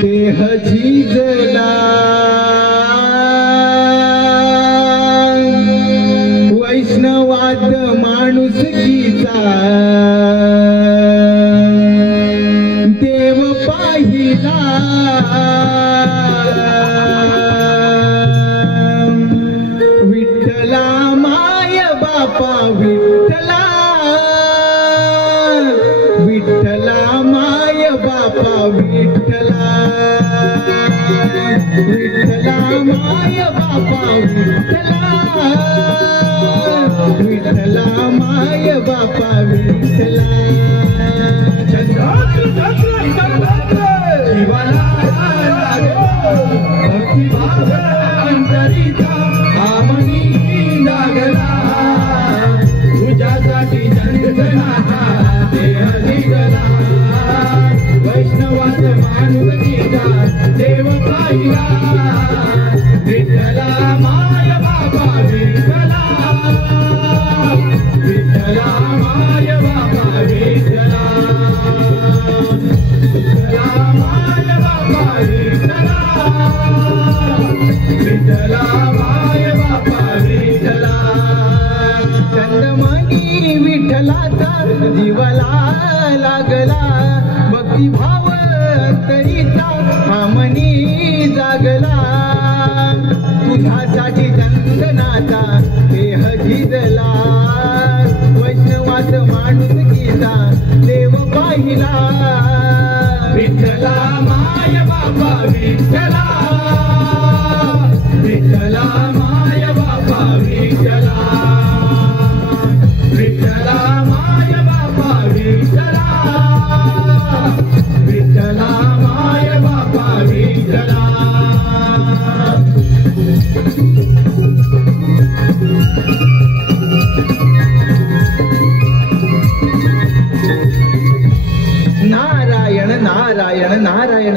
देह झिजला वैष्णवाद माणुसकीचा देव पाहिला विठ्ठला माय बापा विठ्ठला विठ्ठला माय बापा विठ्ठला विठ्ठला माय बापा विठ्ठला विठ्ठला माय बापा विठ्ठला भक्तिभाव अंतरीचा आमनी लागला तुझ्यासाठी जन्मनाथा देह निघाला वैष्णवाच माणुसकीचा देव पाहिला विठ्ठला माय बाबा विठ्ठला विठ्ठला माय बाबा विठ्ठला विठ्ठला माय बाबा विठ्ठला विठ्ठला माय बाबा विठ्ठला चंदमणी विठ्ठलाचा जीवाला लागला भक्तिभाव तरीचा हा मनी जागला तुझ्यासाठी चंदनाचा देह झिजला वैष्णवाच माणुसकीचा देव पाहिला विठ्ठला माय बाबा विठ्ठला विठ्ठला माय बाबा विठ्ठला विठ्ठला माय बाबा विठ्ठला विठ्ठला माय बाबा विठ्ठला नारायण नारायण नारायण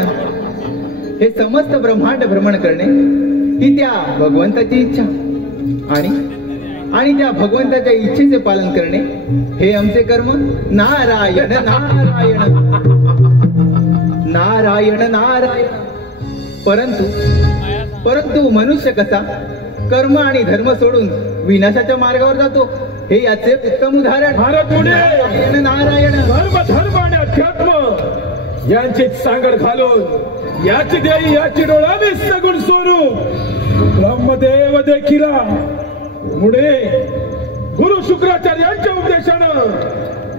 हे समस्त ब्रह्मांड भ्रमण करणे ही त्या भगवंताची इच्छा आणि त्या भगवंताच्या इच्छेचे पालन करणे हे आमचे कर्म नारायण नारायण नारायण नारायण परंतु मनुष्य कसा कर्म आणि धर्म सोडून विनाशाच्या मार्गावर जातो हे याचे उत्तम उदाहरण नारायण नारायण धर्म आणि अध्यात्म यांची सांगड घालून याची देई याची डोळ्याने सगुण स्वरूप ब्रह्मदेव देखील पुढे गुरु शुक्राचार्यांच्या उपदेशानं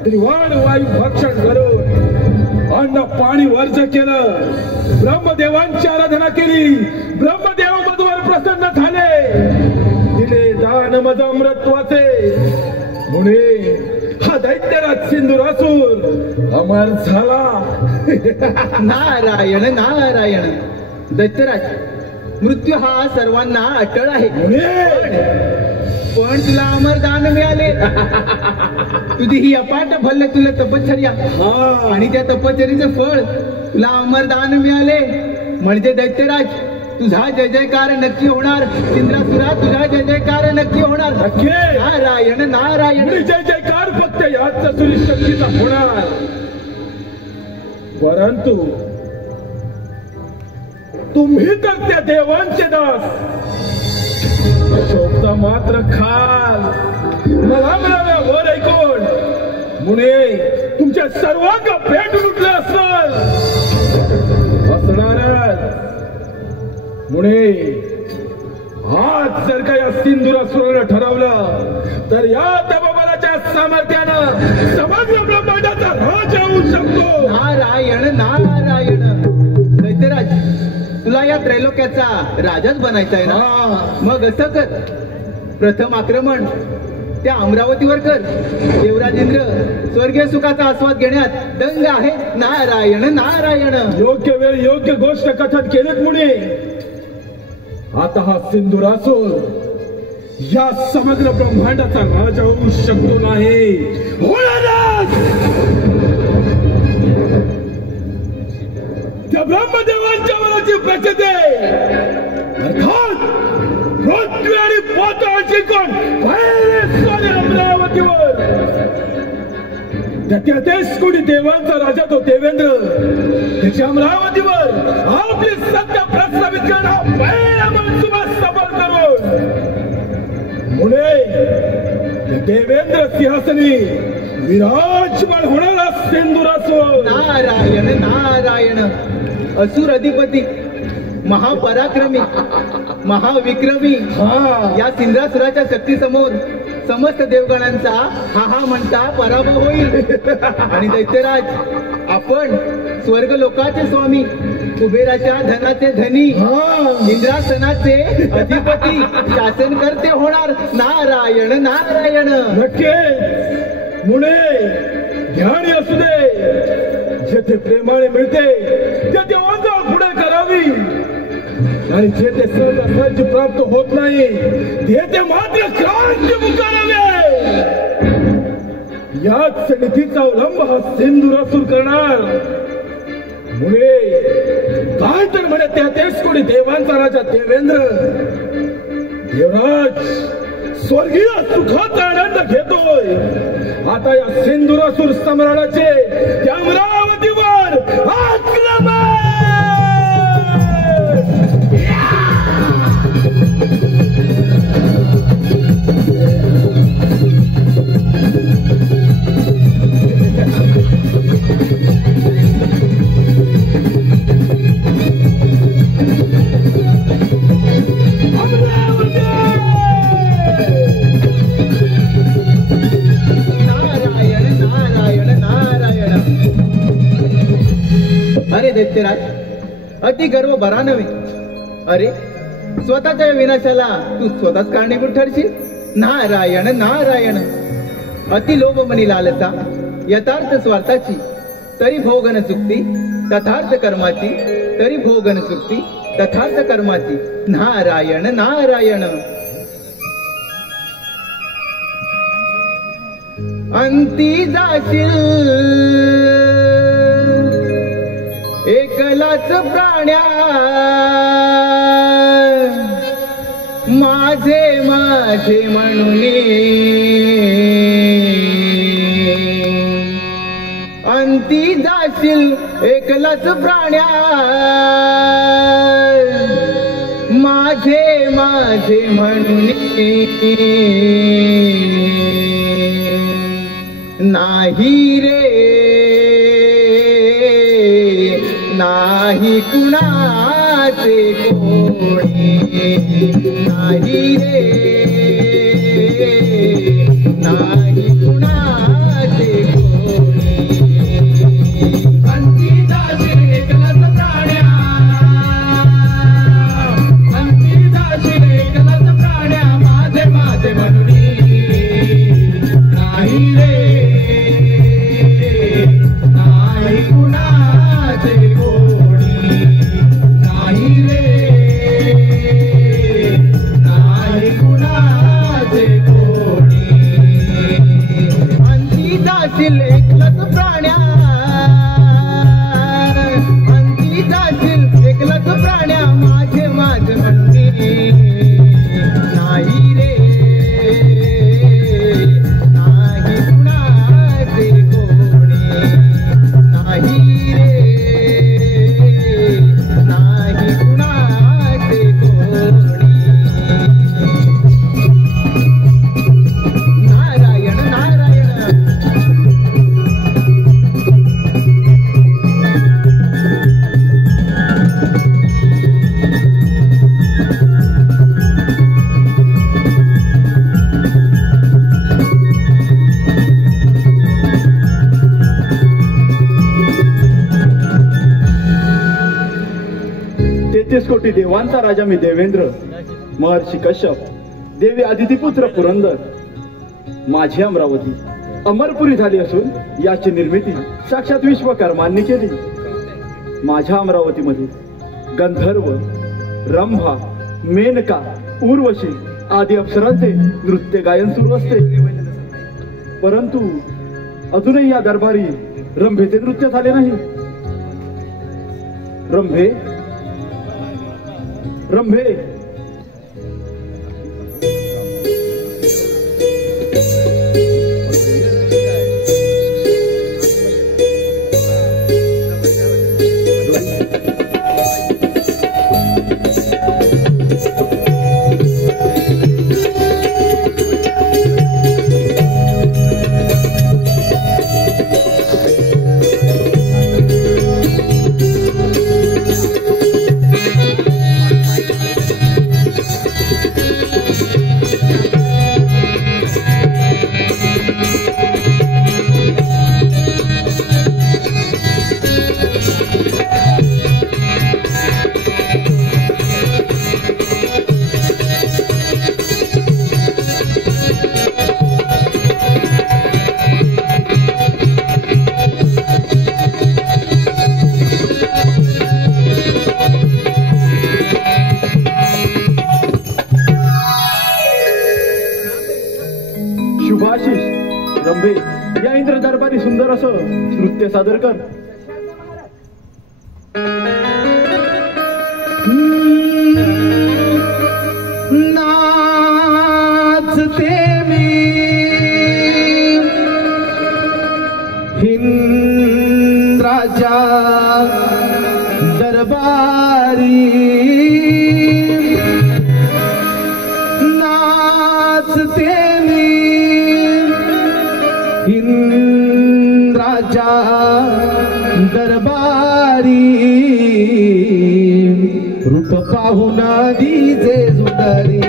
त्रिवाण वायू भक्षण करून अन्न पाणी वर्ज केलं ब्रह्मदेवांची आराधना केली ब्रह्मदेव मधुवर प्रसन्न झाले दिले दान मदमृत्वाचे मुळे हा दैत्यराज सिंधुरासूर अमर झाला नारायण नारायण दैत्यराज मृत्यू हा सर्वांना अटळ आहे पण तुला अमरदान मिळाले तुझी ही अपाट भल्ल तुला तपश्चर्या आणि त्या तपश्चर्याचे फळ तुला अमरदान मिळाले म्हणजे दैत्यराज तुझा जय जयकार नक्की होणार इंद्रासुरा तुझा जय जयकार नक्की होणार नारायण नारायण जय जयकार फक्त याच शक्तीचा होणार परंतु तुम्ही तर त्या देवांचे दास शोभता मात्र खाल मला मिळाल्या वर ऐकून मुळे तुमच्या सर्वांग पेटून उठले असणार मुळे आज जर का या सिंधुरासुरानं ठरवलं तर या तपोबलाच्या सामर्थ्यानं समग्र ब्रह्मांडाचा राजा होऊ शकतो नारायण नारायण दैत्यराज तुला या त्रैलोक्याचा राजाच बनायचा आहे ना मग असं कर प्रथम आक्रमण त्या अमरावतीवर कर देवराज इंद्र स्वर्गीय सुखाचा आस्वाद घेण्यात दंग आहे नारायण नारायण योग्य वेळ योग्य गोष्ट कथन केलेत मुळे आता हा सिंधुरासूर या समग्र ब्रह्मांडाचा राजा होऊ शकतो नाही त्या ब्रह्मदेवांच्या मनाची प्रचिती अर्थात पृथ्वी आणि पाताळाची कोण अमरावतीवर तेच कोणी देवांचा राजा तो देवेंद्र त्याच्या अमरावतीवर आपली सत्ता प्रस्थापित करणार पहिला मनसुबा सफल करून पुणे देवेंद्र सिंहासनी विराजमान होणारा सिंधुरासुर. नारायण नारायण. असुर अधिपती महापराक्रमी महाविक्रमी या सिंधुरासुराच्या शक्ती समोर समस्त देवगणांचा हा म्हणता पराभव होईल. आणि दैत्यराज आपण स्वर्ग लोकाचे स्वामी कुबेराच्या धनाचे धनी इंद्रासनाचे अधिपती शासनकर्ते होणार. नारायण नारायण. नक्की मुळे ध्यान असू दे जेथे प्रेमाने मिळते तेथे ओझाळ पुढे करावी आणि जेथे सहज प्राप्त होत नाही तेथे मात्र क्रांती पुकारावी. याच नीतीचा अवलंब हा सिंधुरासुर करणार. मुळे काय तर म्हणत तेच कोणी देवांचा राजा देवेंद्र देवराज स्वर्गीय सुखाचा आनंद घेतोय. आता या सिंधुरासुर सम्राटाचे त्या अमरावतीवर आक्रमण. अरे दैत्यराज अति गर्व बरा नव्हे. अरे स्वतःच्या विनाशाला तू स्वतःच कारणीभूत ठरशील. नारायण नारायण. अति लोभ मनी लालसा यथार्थ स्वार्थाची तरी भोगन चुकती तथार्थ कर्माची तरी भोगन चुकती तथार्थ कर्माची. नारायण नारायण. अंती जाशील एकलाच प्राण्या माझे माझे म्हणून. अंती जाशील एकलाच प्राण्या माझे माझे म्हणून. नाही रे नाही कुणाचे कोणी. नाही रे नाही कुणाचे कोणी. अंती जाशील एकलाच प्राण्या अंती जाशील एकलाच प्राण्या माझे माझे म्हणून. नाही रे नाही कुणाचे कोणी. नाही रे नाही कुणाचे कोणी. अंती जाशील एकलाच प्राण्या अंती जाशील एकलाच प्राण्या माझे माझे म्हणून. नाही रे नाही कुणाचे कोणी. नाही रे नाही कुणाचे कोणी. नारायण नारायण. तेहतीस कोटी देवांचा राजा मी देवेंद्र महर्षी कश्यप देवी आदितीपुत्र पुरंदर. माझी अमरावती अमरपुरी झाली असून याची निर्मिती साक्षात विश्वकर्मांनी केली. माझ्या अमरावतीमध्ये गंधर्व रंभा मेनका उर्वशी आदी अप्सरांचे नृत्य गायन सुरू असते. परंतु अजूनही या दरबारी रंभेचे नृत्य झाले नाही. रंभे रंभे सुंदर असं नृत्य सादर कर. नाचते मी इंद्राच्या दरबारी, नाचते मी इंद्राच्या दरबारी, रूप पाहून दिसे सुंदरी,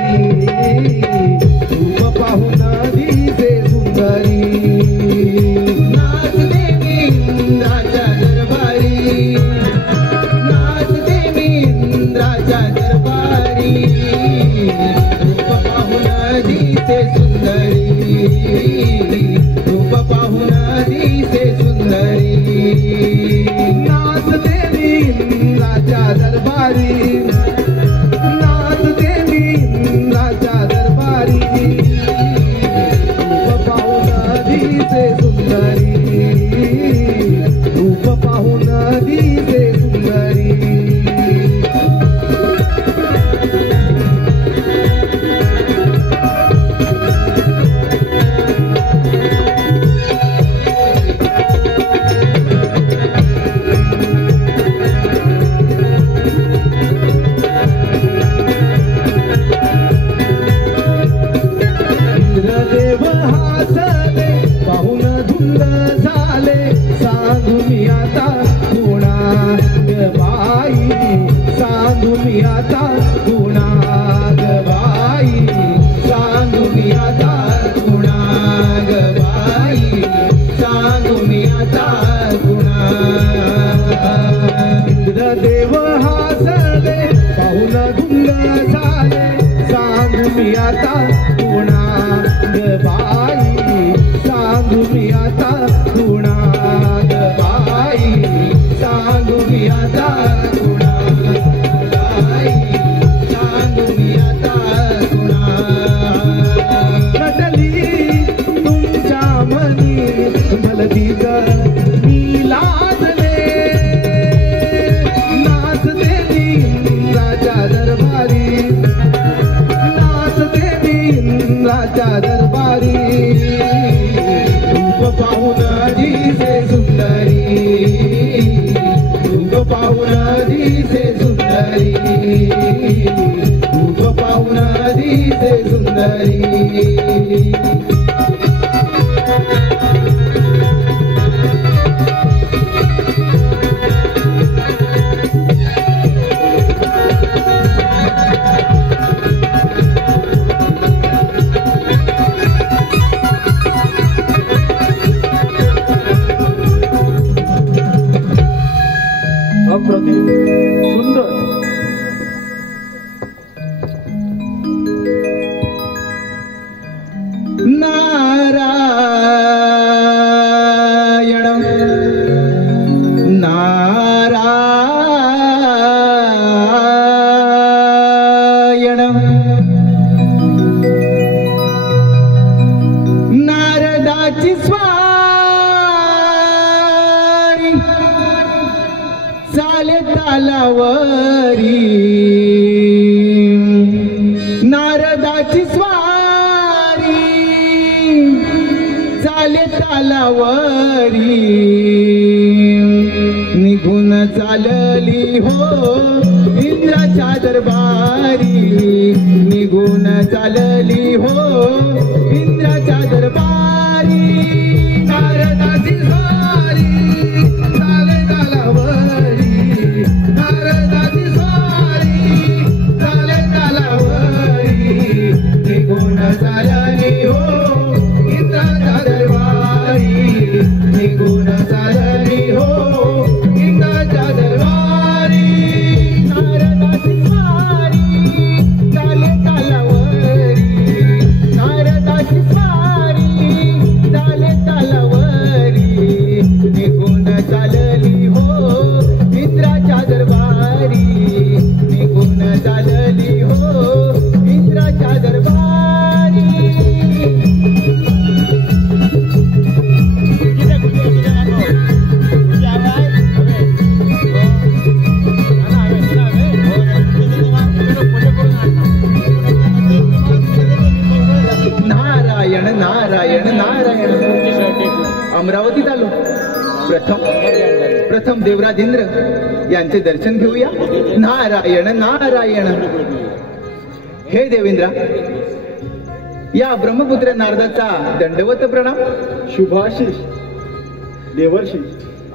रूप पाहून दिसे सुंदरी. नाचते मी इंद्राच्या दरबारी, नाचते मी इंद्राच्या दरबारी, रूप पाहून दिसे सुंदरी, रूप पाहून दिसे सुंदरी. नाचते मी इंद्राच्या दरबारी, नाचते मी इंद्राच्या दरबारी, रूप पाहून दिसे सुंदरी, रूप पाहून दिसे सुंदरी. इंद्रदेव हासले पाहून धुंद झाले, सांगू मी आता कुणाग बाई, सांगू मी आता कुणाग बाई, सांगू मी आता कुणाग बाई, सांगू मी आता कुणाग. इंद्रदेव हासले पाहून धुंद झाले, सांगू मी आता कुणाग बाई, सांगू मी आता कुणाग बाई, सांगू मी आता कुणाग बाई, सांगू मी आता कुणाग. नटली तुमच्या मनी भलती गर मी लाजले, नाचते मी इंद्राच्या दरबारी, नाचते मी इंद्राच्या दरबारी, रूप पाहून दिसे सुंदरी, रूप पाहून दिसे सुंदरी, रूप पाहून दिसे सुंदरी. अप्रतिम सुंदर. नारायण नारायण नारदाची स्वारी चाले तालावरी, नारदाची स्वारी चाले तालावरी, निघून चालली हो इंद्राच्या दरबारी, निघून चालली हो इंद्राच्या दरबारी. नारदाची स्वारी चाले तालावरी, नारदाची स्वारी चाले तालावरी, निघून चालली हो इंद्राच्या दरबारी, निघून चालली हो इंद्राच्या दरबारी. नारदाची स्वारी चाले तालावरी, नारदा प्रथम देवराज इंद्र यांचे दर्शन घेऊया. नारायण नारायण. हे देवेंद्रा, या ब्रह्मपुत्र नारदाचा दंडवत प्रणाम. शुभाशीष. देवर्षी,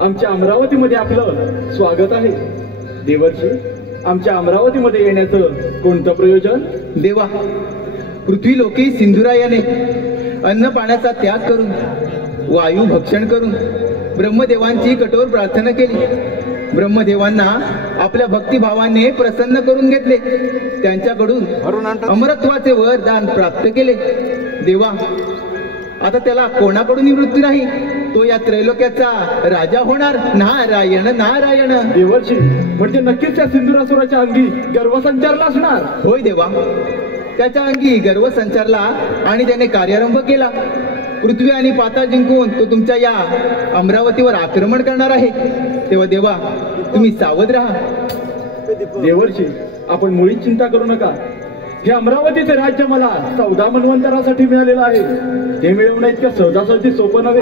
आमच्या अमरावतीमध्ये आपलं स्वागत आहे. देवर्षी, आमच्या अमरावतीमध्ये येण्याचं कोणतं प्रयोजन? देवा, पृथ्वी लोकी सिंधुरायाने अन्न पाण्याचा त्याग करून, वायू भक्षण करून ब्रह्मदेवांची कठोर प्रार्थना केली. ब्रह्मदेवांना आपल्या भक्तिभावाने प्रसन्न करून घेतले. त्यांच्याकडून अमरत्वाचे वरदान प्राप्त केले. देवा, आता त्याला कोणाकडून मृत्यू नाही, तो या त्रैलोक्याचा राजा होणार. नारायण नारायण. देवर्षी, म्हणजे नक्कीच त्या सिंधुरासुराच्या अंगी गर्व संचारला असणार. होय देवा, त्याच्या अंगी गर्व संचारला आणि त्याने कार्यारंभ केला. पृथ्वी आणि पाताळ जिंकून तो तुमच्या या अमरावतीवर आक्रमण करणार आहे. तेव्हा देवा, तुम्ही सावध राहा. देवर्षी, आपण मुळीच चिंता करू नका. हे अमरावतीचे राज्य मला 14 मन्वंतरासाठी मिळालेलं आहे. हे मिळवणं इतकं सहजासहजी सोपं नव्हे.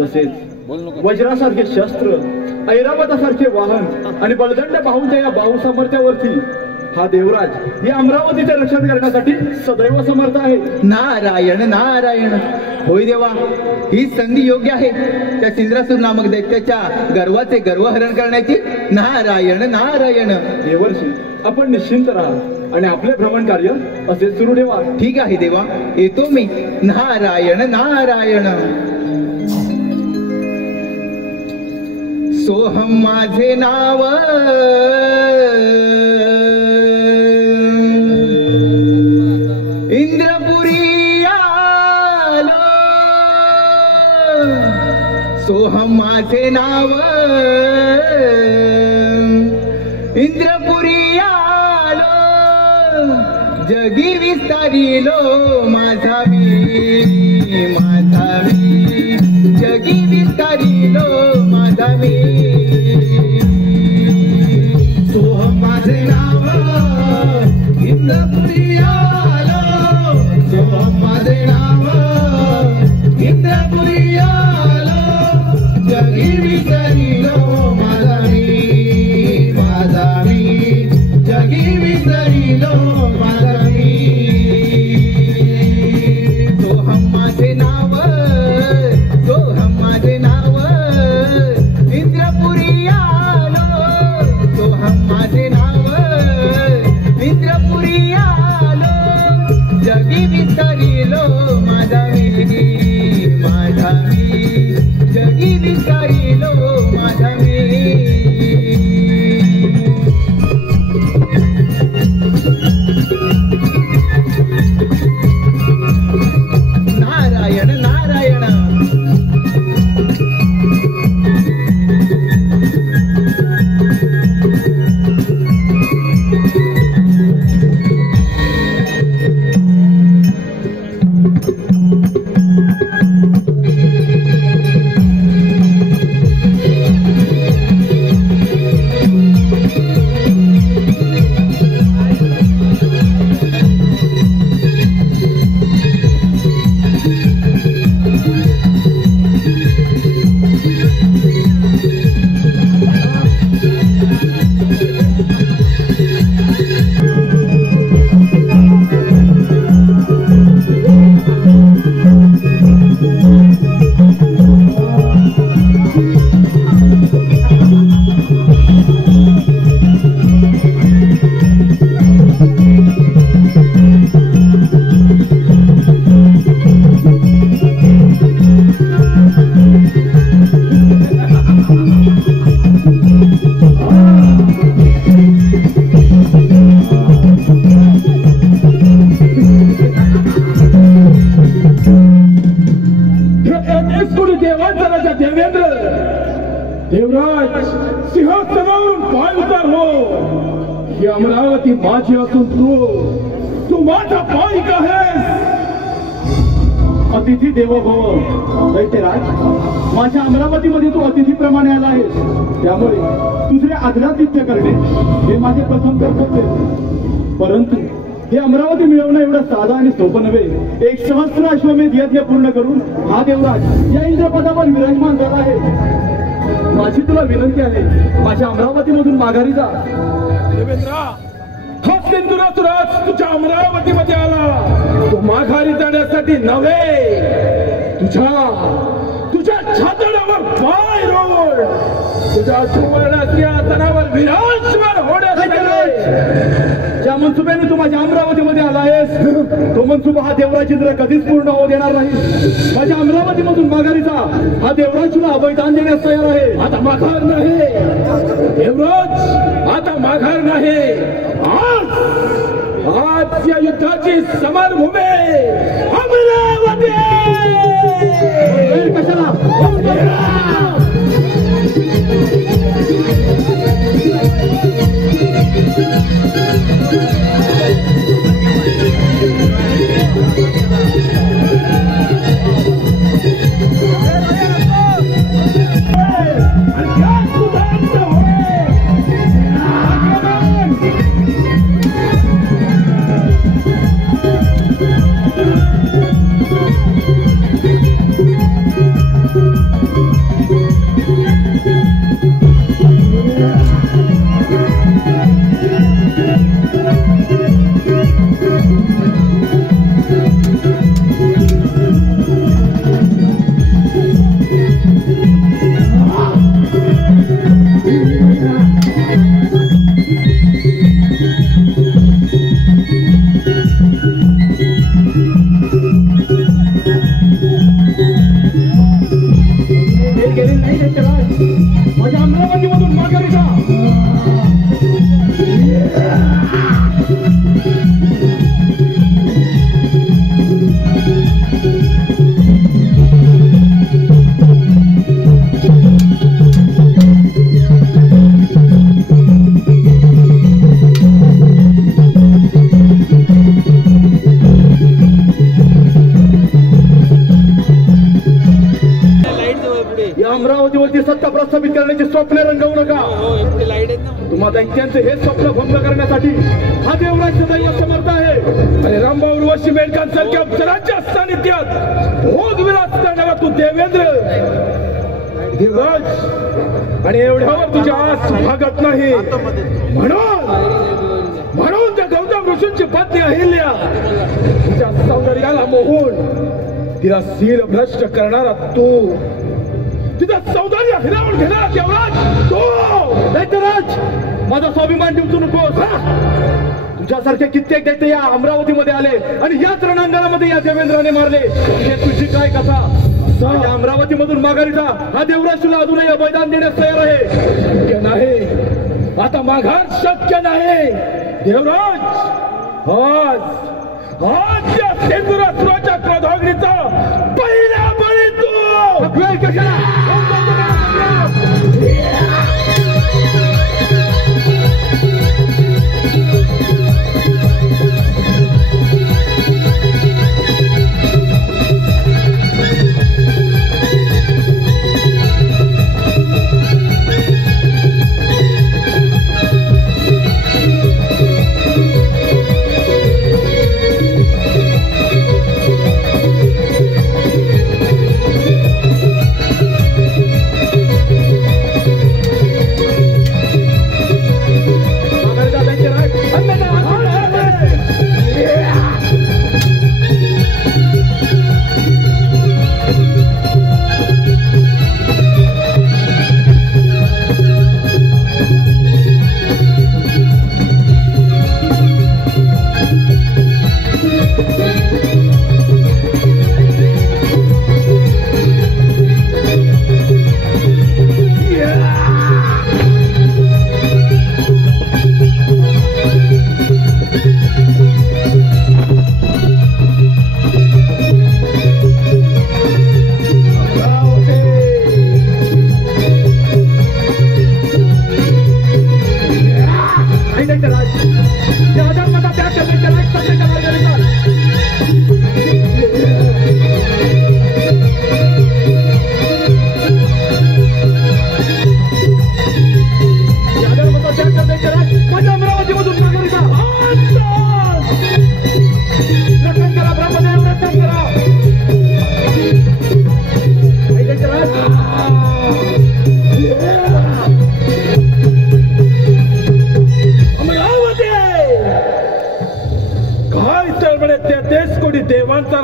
तसेच वज्रासारखे शस्त्र, ऐरावतासारखे वाहन आणि बलदंड बाहूच्या या बाहू सामर्थ्यावरती हा देवराज या अमरावतीचे रक्षण करण्यासाठी सदैव समर्थ आहे. नारायण नारायण. होय देवा, ही संधी योग्य आहे त्या सिंद्रासूर नामक दैत्याच्या गर्वाचे गर्वहरण करण्याची. नारायण नारायण. देवर्षी, आपण निश्चिंत राहा आणि आपले भ्रमण कार्य असेच सुरू ठेवा. ठीक आहे देवा, येतो मी. नारायण नारायण. सोहम माझे नाव, इंद्रपुरी आलो. सोहम माझे नाव, इंद्रपुरी आलो. जगी विस्तारिलो माझा मी, माझा मी. जगी विस्तारिलो माझा मी. सोहम माझे नाव, इंद्रपुरी आलो. सोहम माझे नाव, इंद्रपुरी आलो. जगी विस्तारिलो माझा मी, माझा मी. जगी विस्तारिलो माझा मी. सोहम माझे नाव, सोहम माझे नाव, इंद्रपुरी आलो. सोहम माझे नाव, इंद्रपुरी आलो. जगी विस्तारिलो माझा मी, माझा मी. जगी विस्तारिलो माझा मी. नारायण नारायण. देवराज, सिंहासनावरून पाय उतार हो. ही अमरावती माझी असून तू माझा पाय का आहेस? अतिथी देवो भव. दैत्यराज, माझ्या अमरावतीमध्ये तू अतिथीप्रमाणे आला आहेस. त्यामुळे तुझे आदरातिथ्य करणे हे माझे प्रथम कर्तव्य. परंतु हे अमरावती मिळवणं एवढं साधा आणि सोपं नव्हे. 1 सहस्त्र अश्वमेध यज्ञ पूर्ण करून हा देवराज या इंद्रपदावर विराजमान झाला आहे. माझी तुला विनंती आहे, माझ्या अमरावतीमधून माघारी जा. देवेंद्रा, हा सिंधुरासुराज तुझ्या अमरावतीमध्ये आला, तो माघारी जाण्यासाठी नव्हे, तुझ्या छातडावर पाय रोवून तुझ्या सुवर्ण सिंहासनावर विराजमान होण्यासाठी. ज्या मनसुब्याने तू माझ्या अमरावतीमध्ये आला आहेस, तो मनसुबा हा देवराज इंद्र कधीच पूर्ण होऊ देणार नाही. माझ्या अमरावतीमधून माघारी जा, हा देवराज तुला अभयदान देण्यास तयार आहे. आता माघार नाही देवराज, आता माघार नाही. आज या युद्धाची समरभूमी अमरावती. कशाला माझ्या अमरावतीमधून माघारी जा. अमरावतीवरती सत्ता प्रस्थापित करण्याचे स्वप्न रंगवू नका. तुम्हा दैत्यांचे हे स्वप्न भंग करण्यासाठी हा देवराज सदैव समर्थ आहे. आणि रामभाऊ उर्वशी मेडकांसारख्या अप्सरांच्या सानिध्यात भोग विलास करणारा तू देवेंद्र दिवस आणि एवढ्यावर तुझ्या आस भागत नाही. म्हणून त्या गौतम ऋषींची पत्नी अहिल्या तिच्या सौंदर्याला मोहून तिला सील भ्रष्ट करणारा तू, तिचं सौंदर्य हिरावून घेणारा देवराज तो. दैत्यराज, माझा स्वाभिमान ठेवू नकोस. तुझ्यासारखे कित्येक दैत्य या अमरावतीमध्ये आले आणि याच रणांगणामध्ये या देवेंद्राने मारले. तुझी काय कथा. माझ्या अमरावतीमधून माघारी जा, हा देवराज तुला अजूनही अभयदान देण्यास तयार आहे. शक्य नाही, आता माघार शक्य नाही देवराज. आज या सिंधुरासुराच्या क्रोधाग्नीचा पहिला बळी तू.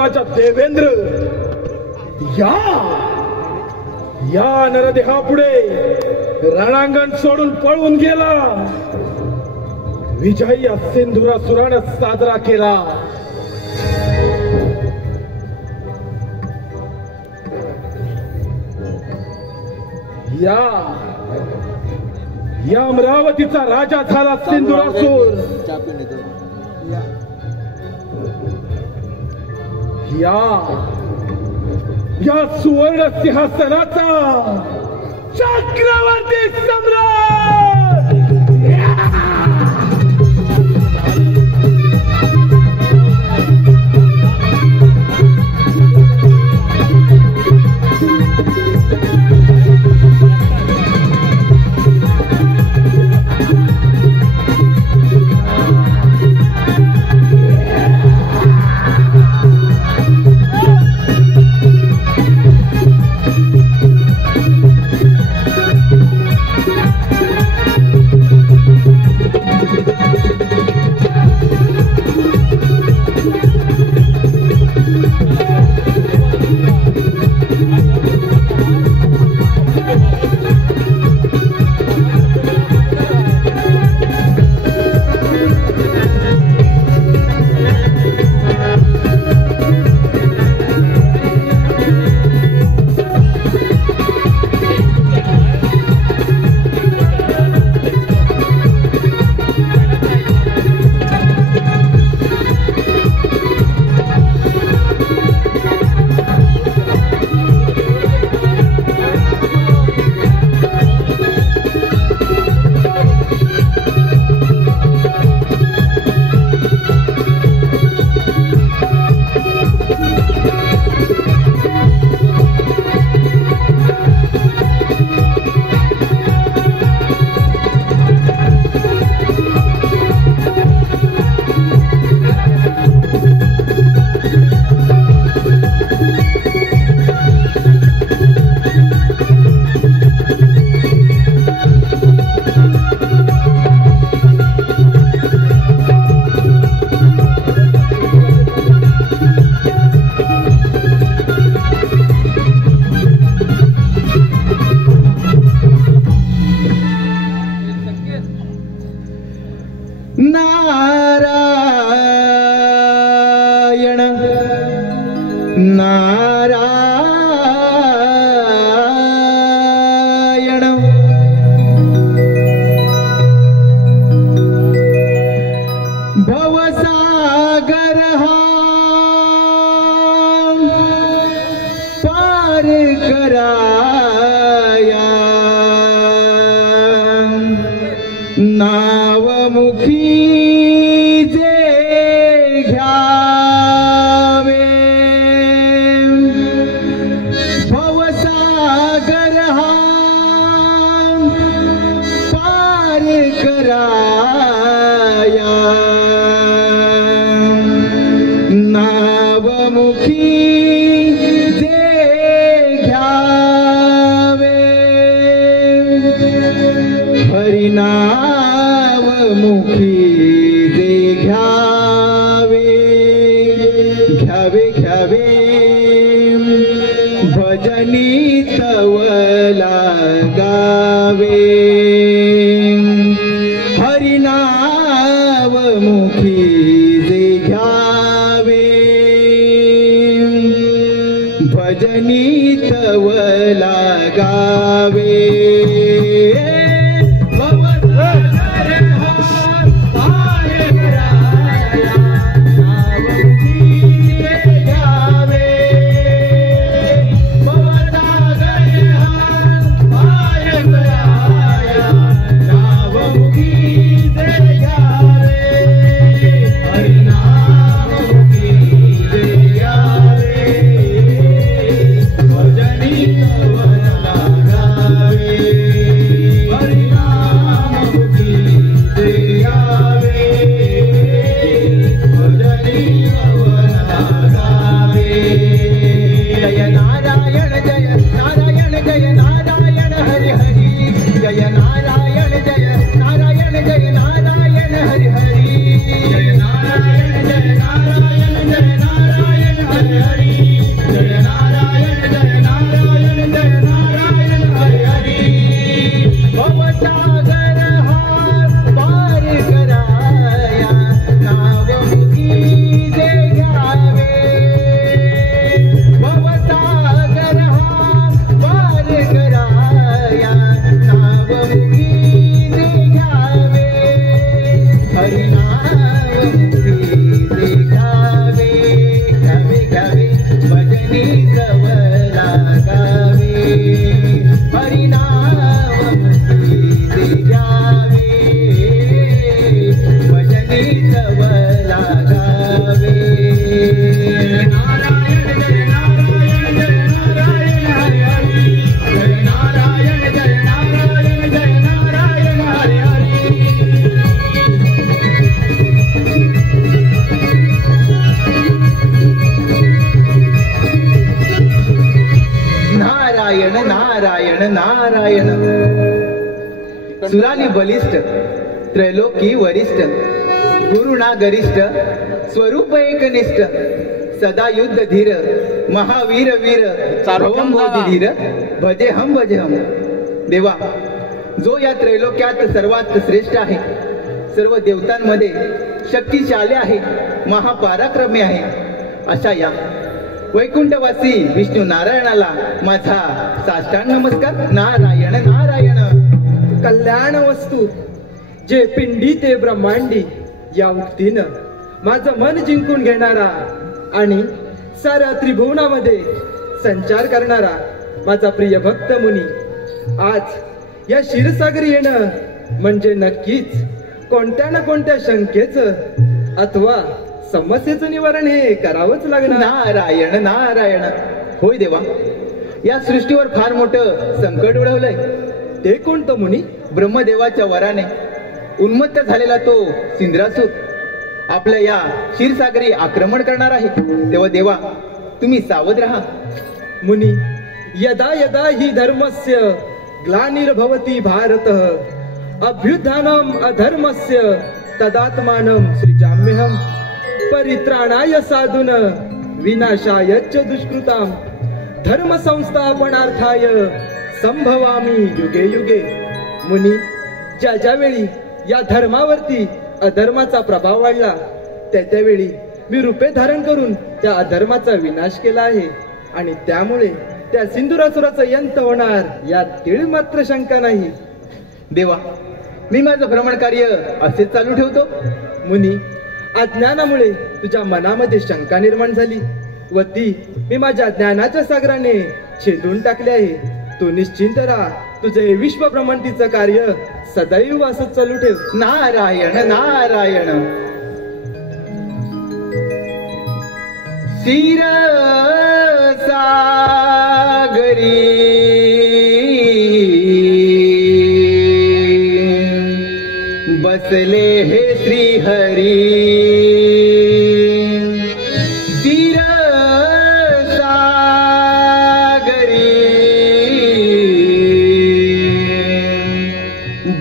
राजा देवेंद्र या नरदेहापुढे रणांगण सोडून पळून गेला. विजय या सिंधुरासुरानं साजरा केला. या अमरावतीचा राजा झाला सिंधुरासूर. या सुवर्ण सिंहासनाचा चक्रवर्ती सम्राट. नारायण नारायण भवसागर हा पार कराया नावमुखी जे घ्यावे भवसागर हा पार कराया नावमुखी जे घ्यावे हरिनाम मुखी जे घ्यावे घ्यावे घ्यावे भजनी तवला गावे हरिनाम मुखी जे घ्यावे भजनी तवला गावे भवसागर हा पार कराया नाव मुखी जे घ्यावे भवसागर हा पार कराया नाव मुखी जे घ्यावे हरिनाम मुखी जे घ्यावे घ्यावे घ्यावे भजनी जवला गावे हरिनाम मुखी जे घ्यावे भजनी जवला गावे नारायण जय नारायण जय नारायण हरि हरि जय नारायण जय नारायण जय नारायण हरि हरि नारायण नारायण नारायण सुराली बलिष्ठ त्रैलोकी वरिष्ठ गुरुना गरिष्ठ स्वरूप एकनिष्ठ सदा युद्ध धीर महावीर वीर सार्वभौम धीर भजे हम देवा जो या त्रैलोक्यात सर्वात श्रेष्ठ आहे सर्व देवतांमध्ये शक्तिशाली आहे महापराक्रमी आहे अशा या वैकुंठवासी विष्णू नारायणाला माझा साष्टांग नमस्कार नारायण नारायण कल्याण वस्तू जे पिंडी ते ब्रह्मांडी या उक्तीनं माझं मन जिंकून घेणारा आणि साऱ्या त्रिभुवनामध्ये संचार करणारा माझा प्रिय भक्त मुनी आज या क्षीरसागरी येणं म्हणजे नक्कीच कोणत्या ना कोणत्या शंकेचं अथवा समस्येचं निवारण हे करावंच लागणार नारायण नारायण होय देवा या सृष्टीवर फार मोठं संकट उडवलंय ते कोणतं मुनी ब्रह्मदेवाच्या वराने उन्मत्त झालेला तो सिंद्रासूर आपल्या या क्षीरसागरी आक्रमण करणार आहे तेव्हा देवा तुम्ही सावध राहा मुनी यदा यदा हि धर्मस्य ग्लानिर्भवति भारतः अभ्युत्थानम् अधर्मस्य तदात्मानं सृजाम्यहम् परित्राणाय साधून विनाशाय च दुष्कृतां धर्म संस्थापनार्थाय संभवामी युगे युगे मुनी ज्या ज्यावेळी या धर्मावरती अधर्माचा प्रभाव वाढला त्यावेळी मी रूपे धारण करून त्या अधर्माचा विनाश केला आहे आणि त्यामुळे त्या सिंधुरासुराचं यंत होणार यात तीळ मात्र शंका नाही देवा मी माझं भ्रमण कार्य असेच चालू ठेवतो मुनी अज्ञानामुळे तुझ्या मनामध्ये शंका निर्माण झाली व ती मी माझ्या ज्ञानाच्या सागराने छेदून टाकले आहे तू निश्चिंत राहा तुझे विश्व भ्रमंतीचं कार्य सदैव असंच चालू ठेव नारायण नारायण क्षीरसागरी बसले हे श्रीहरी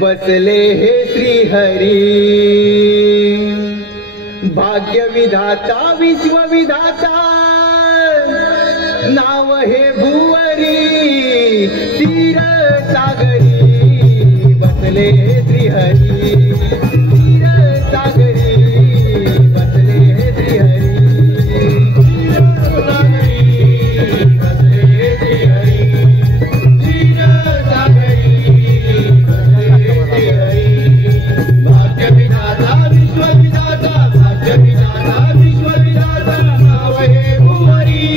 बसले हे श्रीहरी भाग्य विधाता विश्व विधाता नाव हे भुवरी क्षीरसागरी बसले हे श्रीहरी क्षीरसागरी बसले हे श्रीहरी क्षीरसागरी बसले हे श्रीहरी क्षीरसागरी भाग्य विधाता विश्व विधाता भाग्य विधाता विश्व विधाता नाव हे भुवरी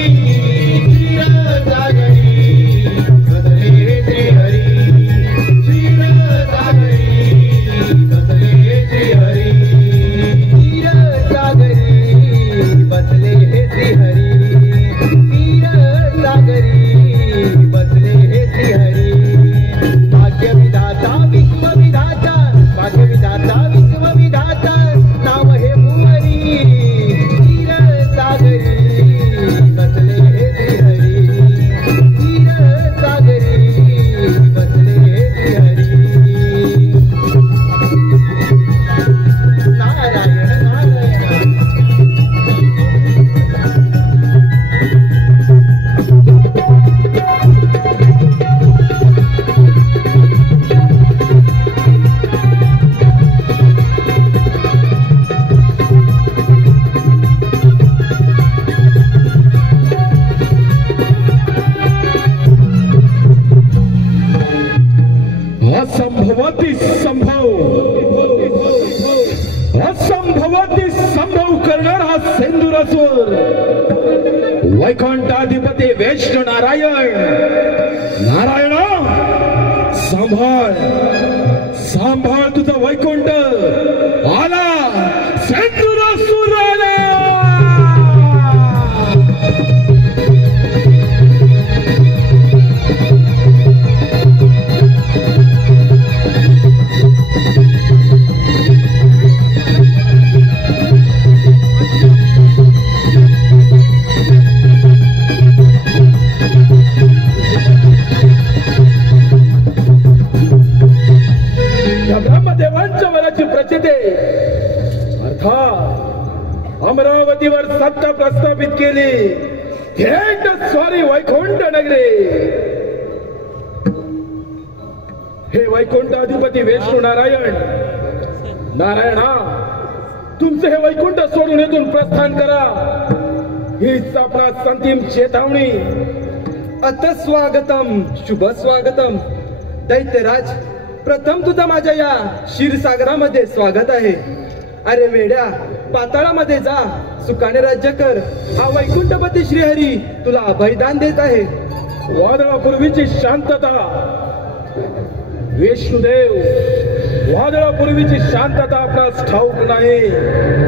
क्षीरसागरी बसले हे श्रीहरी क्षीरसागरी बसले हे असंभवाती संभव असंभवाती संभव करणार हा सिंधुरासूर वैकुंठाधिपती वैष्णव नारायण नारायण सांभाळ सांभाळ तुझं वैकुंठ आला सिंधुरासूर आला ब्रह्मदेवांच्या मनाची प्रचिती अर्थात अमरावतीवर सत्ता प्रस्थापित केली थेट स्वारी वैकुंठ नगरी हे वैकुंठाधिपती वैष्णव नारायण नारायणा तुमचे हे वैकुंठ सोडून येथून प्रस्थान करा हीच आपणास अंतिम चेतावणी अत स्वागतम शुभ स्वागतम दैत्यराज प्रथम तुझा माझ्या या क्षीरसागरामध्ये स्वागत आहे अरे वेड्या पाताळामध्ये जा सुखाने राज्य कर हा वैकुंठपती श्रीहरी तुला अभयदान देत आहे वादळापूर्वीची शांतता विष्णुदेव वादळापूर्वीची शांतता आपणास ठाऊक नाही